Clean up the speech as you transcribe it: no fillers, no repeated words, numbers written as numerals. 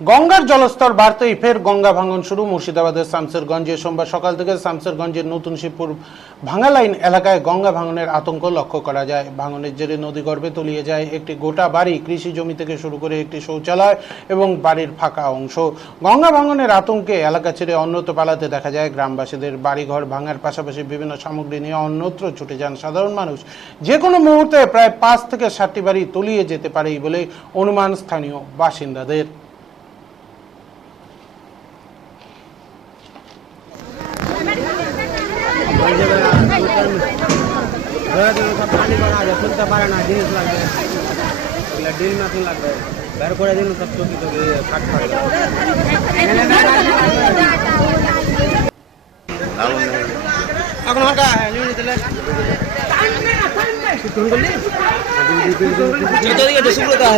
গঙ্গার জলস্তর বাড়তেই ফের গঙ্গা ভাঙন শুরু। মুর্শিদাবাদের শামসেরগঞ্জে সোমবার সকাল থেকে শামসেরগঞ্জের নতুন শিবপুর ভাঙা লাইন এলাকায় গঙ্গা ভাঙনের আতঙ্ক লক্ষ্য করা যায়। ভাঙনের জেরে নদীগর্ভে তলিয়ে যায় একটি গোটা বাড়ি, কৃষি জমি থেকে শুরু করে একটি শৌচালয় এবং বাড়ির ফাঁকা অংশ। গঙ্গা ভাঙনের আতঙ্কে এলাকা ছেড়ে অন্যত্র পালাতে দেখা যায় গ্রামবাসীদের। বাড়িঘর ভাঙার পাশাপাশি বিভিন্ন সামগ্রী নিয়ে অন্যত্র ছুটে যান সাধারণ মানুষ। যে কোনো মুহূর্তে প্রায় 5 থেকে 7টি বাড়ি তলিয়ে যেতে পারে বলে অনুমান স্থানীয় বাসিন্দাদের। পানি বানা শুনতে পারে না, জিনিস লাগবে, ডিল মেশিন লাগবে, বের করে দিন সব চকি চকি কাট ফাট। এখন হালকা নিয়ে দিলে শুক্রতা